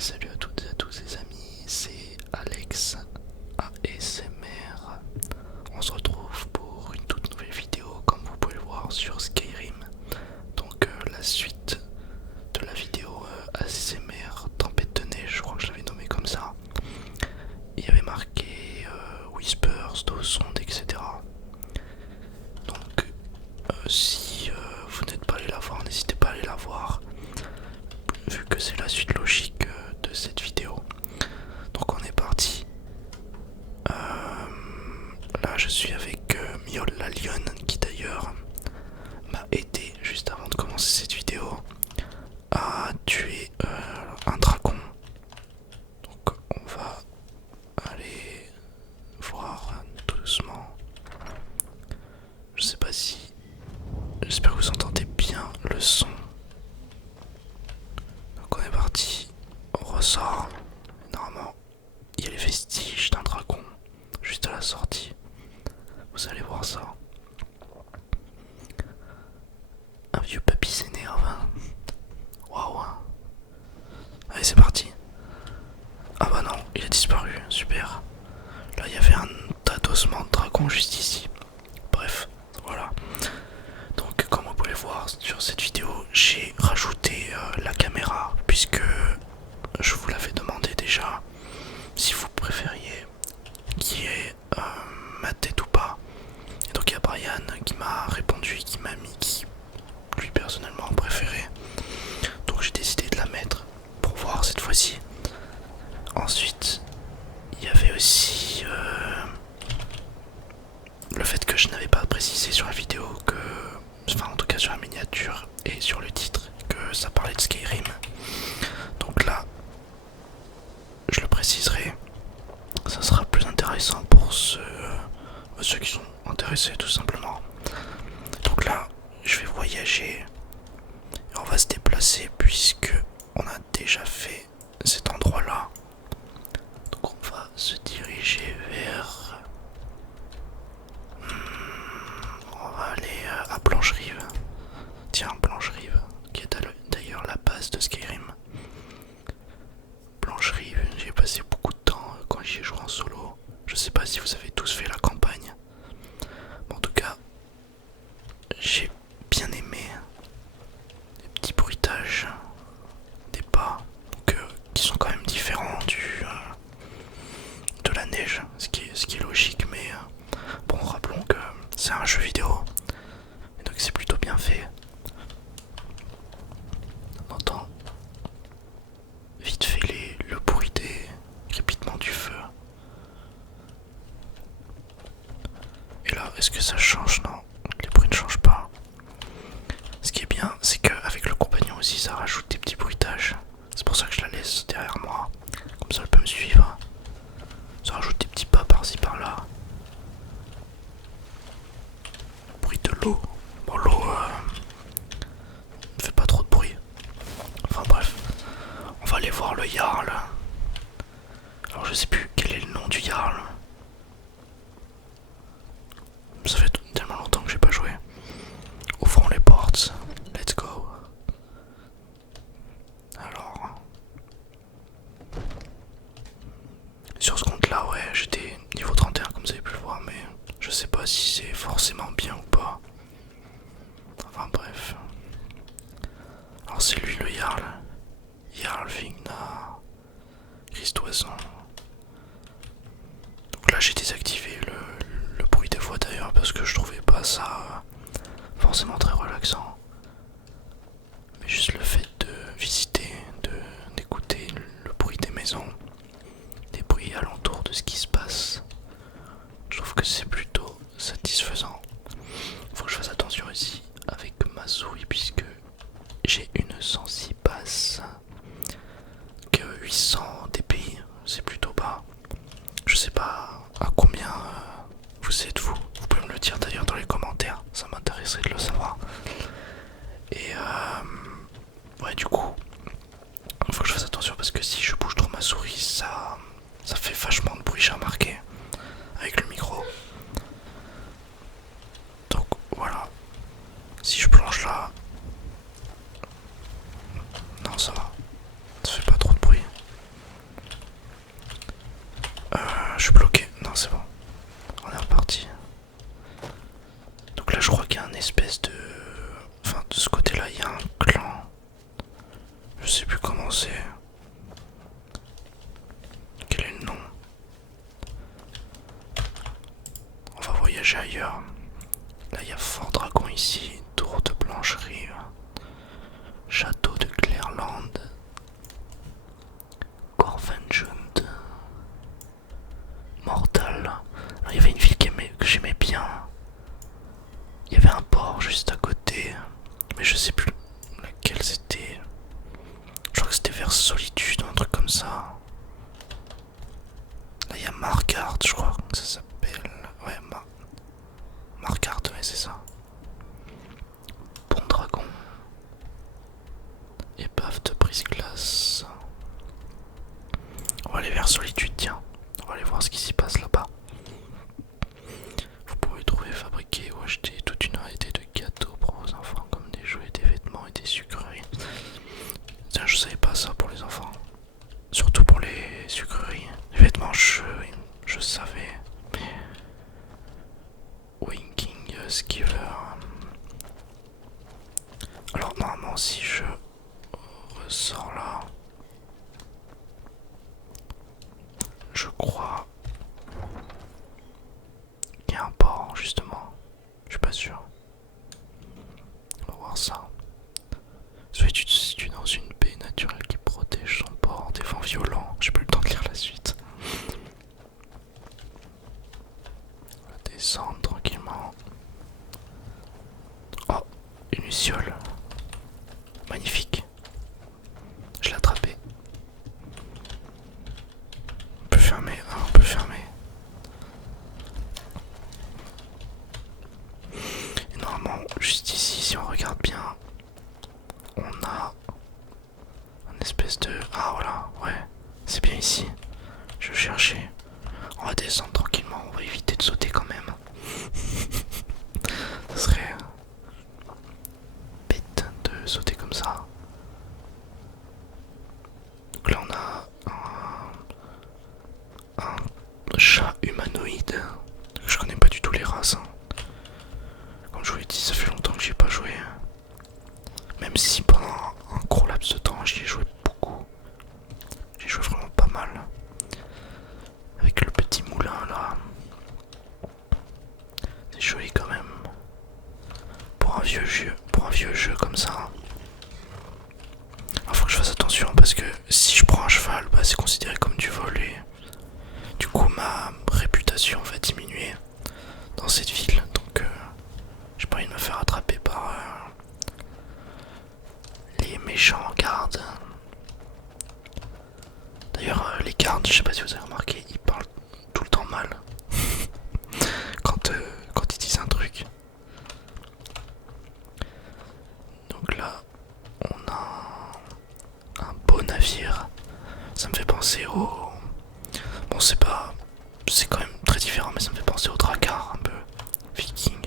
salut à toutes et à tous les amis, c'est Alex ASMR. On se retrouve pour une toute nouvelle vidéo comme vous pouvez le voir sur Skyrim. Donc la suite de la vidéo ASMR Tempête de neige, je crois que je l'avais nommé comme ça. Il y avait marqué Whispers, Dawsonde, etc. Donc si vous n'êtes pas allé la voir, n'hésitez pas à aller la voir, vu que c'est la suite logique de cette vidéo. Donc on est parti. Là je suis avec Miol la lionne qui d'ailleurs m'a aidé juste avant de commencer cette vidéo à tuer un dragon. Donc on va aller voir tout doucement. Je sais pas si... J'espère que vous entendez bien le son. Donc on est parti. On ressort. Normalement il y a les vestiges d'un dragon juste à la sortie. Vous allez voir ça. Un vieux papy s'énerve. Waouh. Allez c'est parti. Ah bah non, il a disparu, super. Là il y avait un tas d'ossements de dragon juste ici. Bref, voilà. Donc comme vous pouvez le voir sur cette vidéo, j'ai rajouté la caméra, puisque je vous l'avais demandé déjà si vous préfériez qui est ma tête ou pas. Et donc il y a Brian qui m'a répondu et qui m'a mis qui lui personnellement préféré. Donc j'ai décidé de la mettre pour voir cette fois-ci. Ensuite il y avait aussi le fait que je n'avais pas précisé sur la vidéo que, enfin en tout cas sur la miniature et sur le titre, que ça parlait de Skyrim. Donc là je le préciserai, ça sera plus intéressant pour ceux qui sont intéressés tout simplement. Donc là je vais voyager et on va se déplacer puisque on a déjà fait cet endroit là. Donc on va se diriger vers... On va aller à Blancherive. Tiens, Blancherive, qui est d'ailleurs la base de Skyrim. Blancherive, j'y ai passé beaucoup de temps quand j'y ai joué en solo. Je sais pas si vous avez tous fait la campagne. Mais en tout cas, j'ai bien aimé les petits bruitages des pas, donc, qui sont quand même différents de la neige, ce qui est logique, mais bon, rappelons que c'est un jeu vidéo, et donc c'est plutôt bien fait. On entend vite fait le bruit des crépitements du feu. Et là, est-ce que ça change? Non, les bruits ne changent pas. Ce qui est bien, c'est qu'avec le compagnon aussi, ça rajoute des petits bruitages. C'est pour ça que je la laisse derrière moi, comme ça elle peut me suivre. Ça rajoute des petits pas par-ci par-là. Bruit de l'eau. Bon, l'eau ne fait pas trop de bruit. Enfin bref, on va aller voir le Jarl. Alors je sais plus quel est le nom du Jarl. Ça fait tellement longtemps que j'ai pas joué. Ouvrons les portes. Let's go. Alors, sur ce compte là, ouais, j'étais niveau 31 comme vous avez pu le voir, mais je sais pas si c'est forcément bien ou pas. Enfin bref. Alors c'est lui le Jarl. Jarl Vigna Ristoison. Donc là j'ai désactivé le bruit des voix d'ailleurs parce que je trouvais pas ça forcément très relaxant. Mais juste le fait de visiter, d'écouter le bruit des maisons, des bruits alentour de ce qui se passe, je trouve que c'est plutôt satisfaisant. Faut que je fasse attention aussi avec ma souris puisque j'ai une sensi basse, que 800 dpi, c'est plutôt bas. Je sais pas à combien vous êtes vous pouvez me le dire d'ailleurs dans les commentaires, ça m'intéresserait de le savoir. Et ouais, du coup il faut que je fasse attention parce que si je bouge trop ma souris, ça fait vachement de bruit, j'ai remarqué, avec le micro. Donc voilà, si je plonge là, non ça va, ça fait pas trop de bruit. c'est? Quel est le nom? On va voyager ailleurs. Là, il y a Fort Dragon ici, tour de Blancherie, château de Clairland, Corvenjund, Mortal. Alors, il y avait une ville que j'aimais bien. Il y avait un port juste à côté, mais je sais plus laquelle c'était. Je crois que c'était vers Solitude, un truc comme ça. Là, il y a Margard, je crois que ça s'appelle. Ouais, Margard, ouais, c'est ça. Pont Dragon. Épave de brise-glace. On va aller vers Solitude, tiens. On va aller voir ce qui s'y passe là-bas. Vous pouvez trouver, fabriquer ou acheter toute une variété de gâteaux pour vos enfants, comme des jouets, des vêtements et des sucreries. Tiens, je savais pas ça pour les enfants. Surtout pour les sucreries. Les vêtements, je savais. Mais... Winking Skiver. Alors normalement, si je ressors là, je crois qu'il y a un port justement. Je suis pas sûr. On va voir ça. Solitude se situe dans une baie naturelle qui protège son port des vents violents. J'ai pas eu le temps de lire la suite. On va descendre tranquillement. Oh, une luciole. Magnifique. Je l'ai attrapé. On peut fermer, hein, on peut fermer. Et normalement, juste ici, si on regarde bien, on a une espèce de... Ah voilà, ouais, c'est bien ici. Je cherchais. On va descendre tranquillement, on va éviter de sauter quand même. Ça serait bête de sauter comme ça. Donc là on a un chat humanoïde. Je connais pas du tout les races. Hein. Comme je vous l'ai dit, ça fait longtemps que j'y ai pas joué. Même si pendant un gros laps de temps j'y ai joué beaucoup. J'ai joué vraiment pas mal. Avec le petit moulin là. C'est joli quand même. Pour un vieux jeu comme ça. Alors faut que je fasse attention parce que si je prends un cheval, bah, c'est considéré comme du vol et du coup ma réputation va diminuer dans cette ville. Donc j'ai pas envie de me faire attraper par les méchants gardes. D'ailleurs les gardes, je sais pas si vous avez remarqué, ils parlent tout le temps mal. quand ils disent un truc. Donc là on a un beau navire. Ça me fait penser au... Bon c'est pas... C'est quand même très différent mais ça me fait penser au Drakkar un peu. Viking.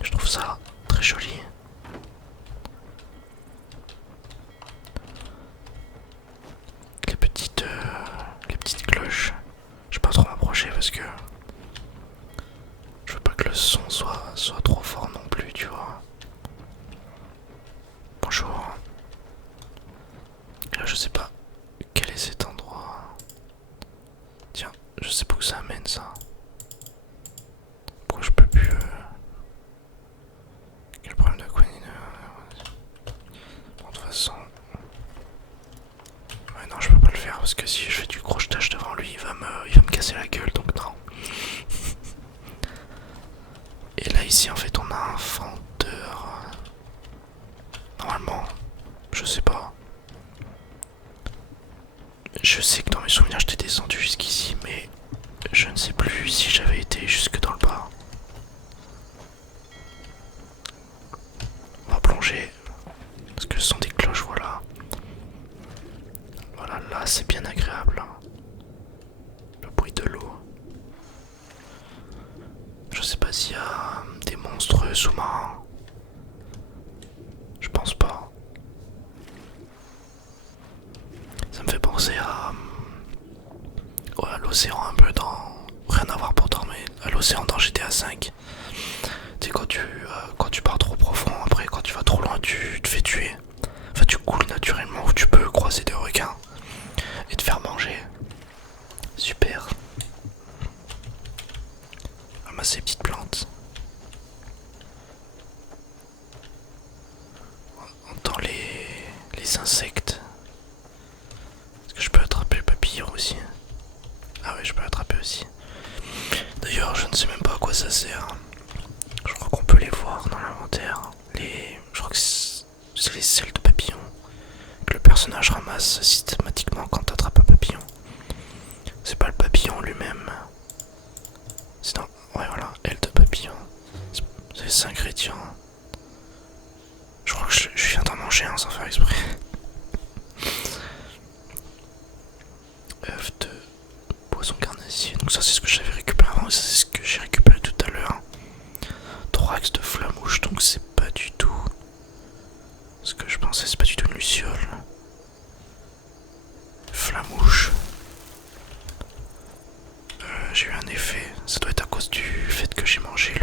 Je trouve ça très joli. Les petites cloches. Je vais pas trop m'approcher parce que je veux pas que le son soit trop fort non plus, tu vois. Bonjour. Et là je sais pas quel est cet endroit. Tiens, je sais pas où ça amène ça. Pourquoi je peux plus... Quel problème de Queen. Bon, de toute façon... Ouais non, je peux pas le faire parce que si je fais du crochetage devant lui, il va me casser la gueule, donc non. Et là ici en fait on a un fendeur. Normalement, je sais pas. Je sais que dans mes souvenirs j'étais descendu jusqu'ici, mais je ne sais plus si j'avais été jusque dans le bas. On va plonger. Parce que ce sont des cloches, voilà. Voilà, là c'est bien agréable. Le bruit de l'eau. Je sais pas s'il y a des monstres sous-marins. Je pense pas. Ça me fait penser à... Ouais, à l'océan un peu dans... Rien à voir pourtant, mais à l'océan dans GTA V. Tu sais, quand tu pars trop profond, après quand tu vas trop loin, tu te fais tuer. personnages ramassent systématiquement quand t'attrapes un papillon. C'est pas le papillon lui-même. C'est dans... Ouais voilà, aile de papillon. C'est 5 ingrédients. Je crois que je viens d'en manger un sans faire exprès. œuf de poisson carnassier. Donc ça c'est ce que j'avais récupéré avant, ça c'est ce que j'ai récupéré tout à l'heure. Thorax de flamouche, donc c'est pas du tout ce que je pensais, c'est pas du tout une luciole. Flamouche. J'ai eu un effet, ça doit être à cause du fait que j'ai mangé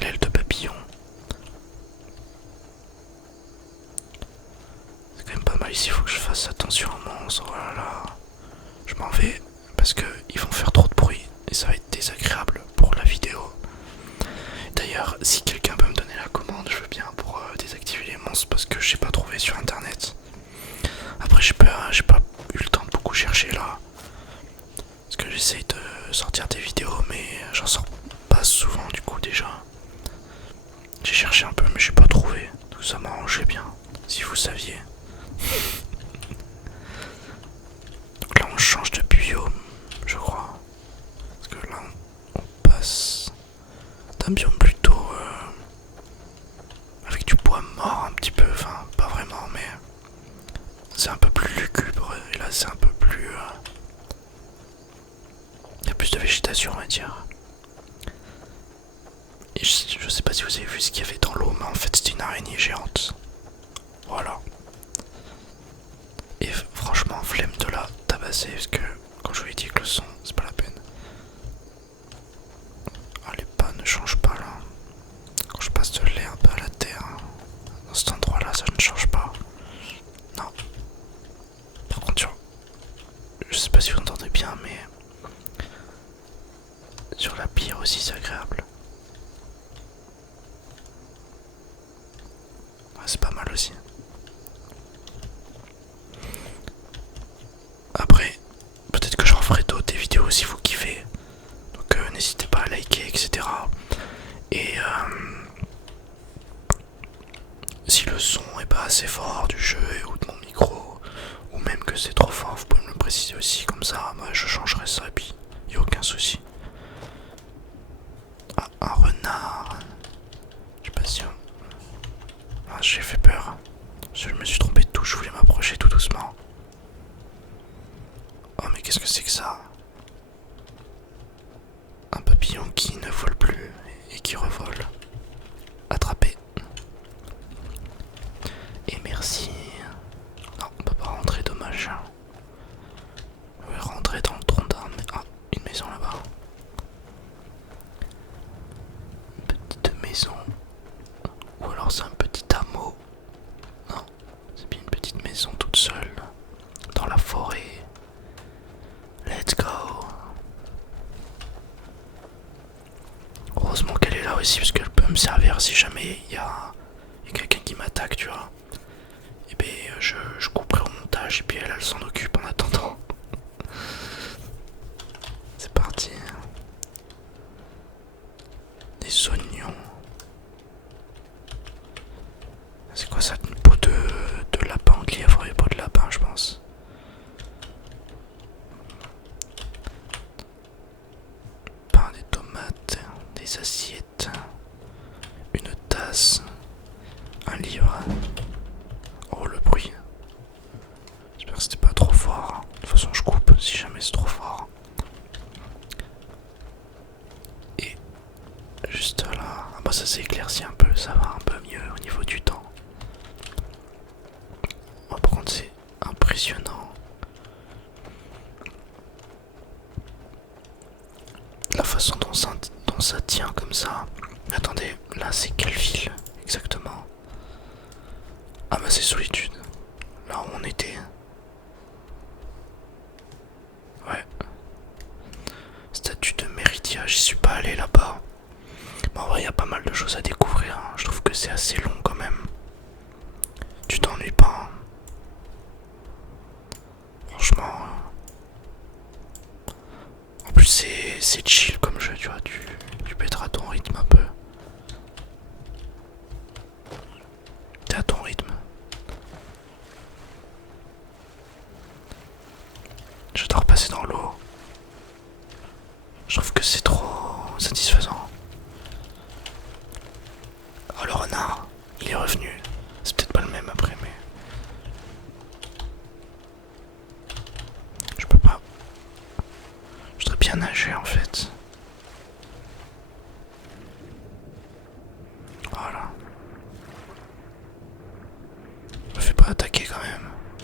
l'aile de papillon. C'est quand même pas mal ici, il faut que je fasse attention aux monstres, oh là là. Je m'en vais parce que ils vont faire trop de bruit et ça va être désagréable pour la vidéo. D'ailleurs, si quelqu'un peut me donner la commande, je veux bien pour désactiver les monstres parce que j'ai pas trouvé sur internet. Après j'ai pas eu le temps de beaucoup chercher là. Parce que j'essaye de sortir des vidéos mais j'en sors pas souvent du coup déjà. J'ai cherché un peu mais j'ai pas trouvé. Donc ça m'arrangeait bien, si vous saviez. Donc là on change de biome, je crois. Parce que là on passe d'un biome plutôt avec du bois mort un petit peu, enfin pas vraiment mais c'est un peu plus lugubre et là c'est un peu plus... il y a plus de végétation on va dire. Et je sais pas si vous avez vu ce qu'il y avait dans l'eau mais en fait c'était une araignée géante. Voilà. Et franchement flemme de la tabasser parce que quand je vous ai dit que le son c'est pas la peine. Ah les pas ne changent pas là. Quand je passe de l'herbe à la terre, dans cet endroit là ça ne change pas. Non. Par contre je sais pas si vous entendez bien mais sur la pierre aussi c'est agréable. Ouais, c'est pas mal aussi. Après, peut-être que je referai d'autres des vidéos si vous kiffez. Donc n'hésitez pas à liker, etc. Et si le son est pas assez fort du jeu ou de mon micro, ou même que c'est trop fort, vous pouvez me le préciser aussi, comme ça moi je changerai ça et puis y a aucun souci. Ah, un renard. Je sais pas si... Ah, j'ai fait peur. Je me suis trompé de touche, je voulais m'approcher tout doucement. Oh mais qu'est-ce que c'est que ça? Un papillon qui ne vole plus et qui revole. Attrapé. Et merci. Non, on peut pas rentrer, dommage. On va rentrer dans le tronc d'arbre. Ah, une maison là-bas. Une petite maison. Ou alors c'est un petit hameau. Non, c'est bien une petite maison toute seule. Dans la forêt. Let's go. Heureusement qu'elle est là aussi parce qu'elle peut me servir si jamais il y a quelqu'un qui m'attaque, tu vois. Et ben je couperai au montage et puis elle s'en occupe en attendant. C'est parti. Des oignons. C'est quoi ça? Une peau de lapin, de lièvre et peau de lapin je pense. Pain, des tomates, des assiettes, une tasse, un livre. Oh le bruit. J'espère que c'était pas trop fort. De toute façon je coupe si jamais c'est trop fort. Et juste là, ah bah ça s'est éclairci un peu, ça va un peu mieux au niveau du temps. Oh, par contre c'est impressionnant. La façon dont ça tient comme ça. Attendez, là c'est quelle ville exactement? Ah bah c'est Solitude. Là où on était. Ouais. Statue de Méridia, j'y suis pas allé là-bas. Mais en vrai, il y a pas mal de choses à découvrir. Hein. Je trouve que c'est assez long quand même. Tu t'ennuies pas. Hein. Franchement. En plus, c'est chill comme jeu, tu vois. Tu peux être à ton rythme un peu. T'es à ton rythme.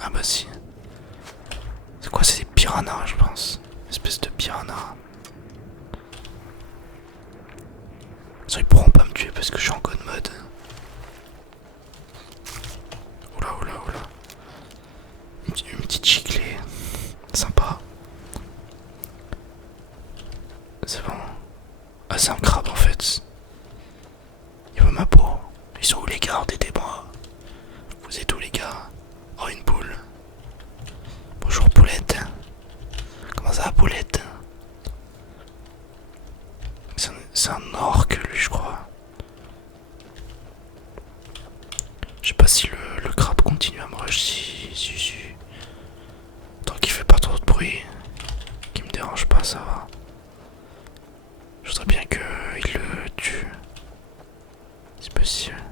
Ah bah si. C'est quoi? C'est des piranhas, je pense. Espèce de piranhas. Ils pourront pas me tuer parce que je suis en god mode. Oula, oula, oula. Une petite giclée. Sympa. C'est bon. Ah, c'est un crabe en fait. Il veut ma peau. Ils sont où les gars? Aidez-moi. Vous êtes où les gars? Oh, une poule. Bonjour poulette. Comment ça va poulette? C'est un orque lui je crois. Je sais pas si le crabe continue à me rush. Si. Tant qu'il fait pas trop de bruit. Qu'il me dérange pas, ça va. Je voudrais bien qu'il le tue. C'est possible.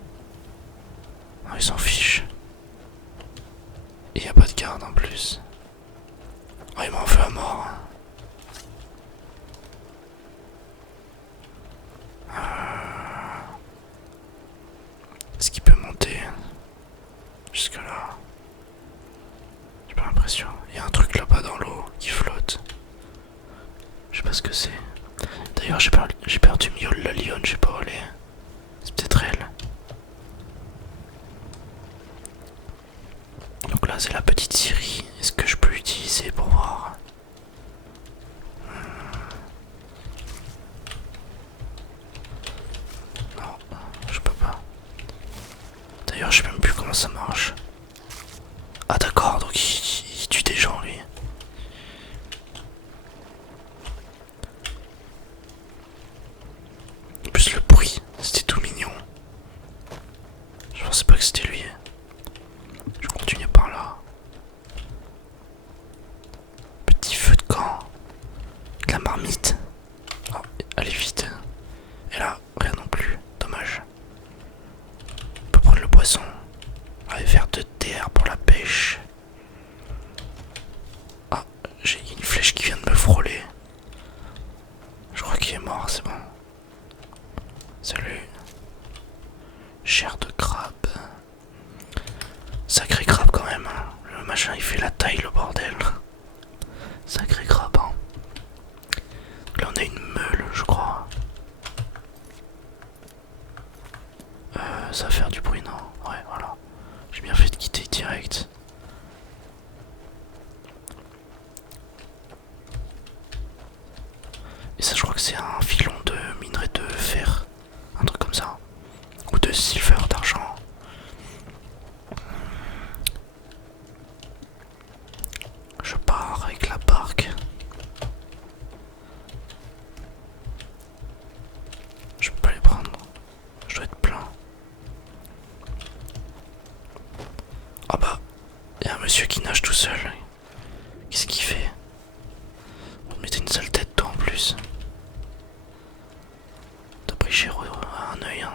Non, il s'en fiche. Et y a pas de garde en plus. Oh, il m'en veut à mort. Est-ce qu'il peut monter jusque là? J'ai pas l'impression. Il y a un truc là-bas dans l'eau qui flotte. Je sais pas ce que c'est. D'ailleurs j'ai perdu Miaule la lionne, je sais pas où elle est. C'est peut-être elle. Donc là c'est la petite Siri. Est-ce que je peux l'utiliser pour voir? Non, je peux pas. D'ailleurs je sais même plus comment ça marche. Ah d'accord, donc il tue des gens lui. En plus le bruit, c'était tout mignon. Je pensais pas que c'était lui. Je continue par là. Petit feu de camp. De la marmite. Oh, allez vite. Et là, rien non plus. Dommage. On peut prendre le poisson. Allez, vers de terre pour la pêche. Ah, j'ai une flèche qui vient de me frôler. Je crois qu'il est mort, c'est bon. Salut. Chair de crabe. Sacré crabe quand même. Le machin il fait la taille le bordel. Sacré crabe hein. Là on a une meule je crois. Ça va faire du bruit non? Ouais voilà. J'ai bien fait de quitter direct. Et ça je crois que c'est un filon de minerai de fer. Un truc comme ça. Ou de silver d'argent. Je pars avec la barque. Je peux pas les prendre. Je dois être plein. Ah bah, y a un monsieur qui nage tout seul. Qu'est-ce qu'il fait? Vous mettez une sale tête toi en plus. T'as pris cher à un œil hein.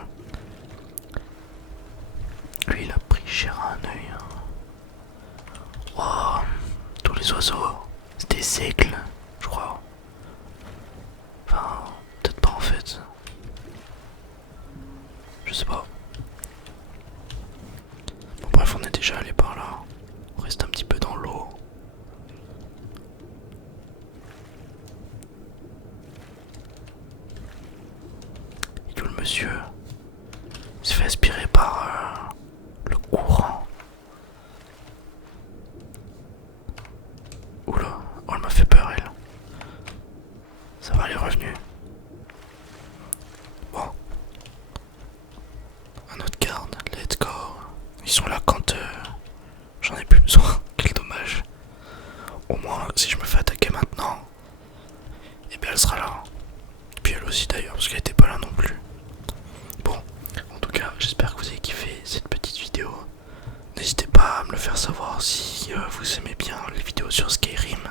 Lui il a pris cher à un œil hein. Wow, tous les oiseaux. C'est des aigles, je crois. Enfin, peut-être pas en fait. Je sais pas. Bon bref, on est déjà allé par là. On reste un petit peu dans l'eau. Et tout le monsieur s'est fait aspirer par le courant. Oula, oh elle m'a fait peur elle. Ça va, elle est revenue. Bon. Un autre garde, let's go. Ils sont là quand j'en ai plus besoin. Quel dommage. Au moins, si je me fais attaquer maintenant, et bien elle sera là. Et puis elle aussi d'ailleurs, parce qu'elle était pas là non plus. Bon, en tout cas, j'espère que vous avez kiffé cette petite vidéo. N'hésitez pas à me le faire savoir si vous aimez bien les vidéos sur Skyrim.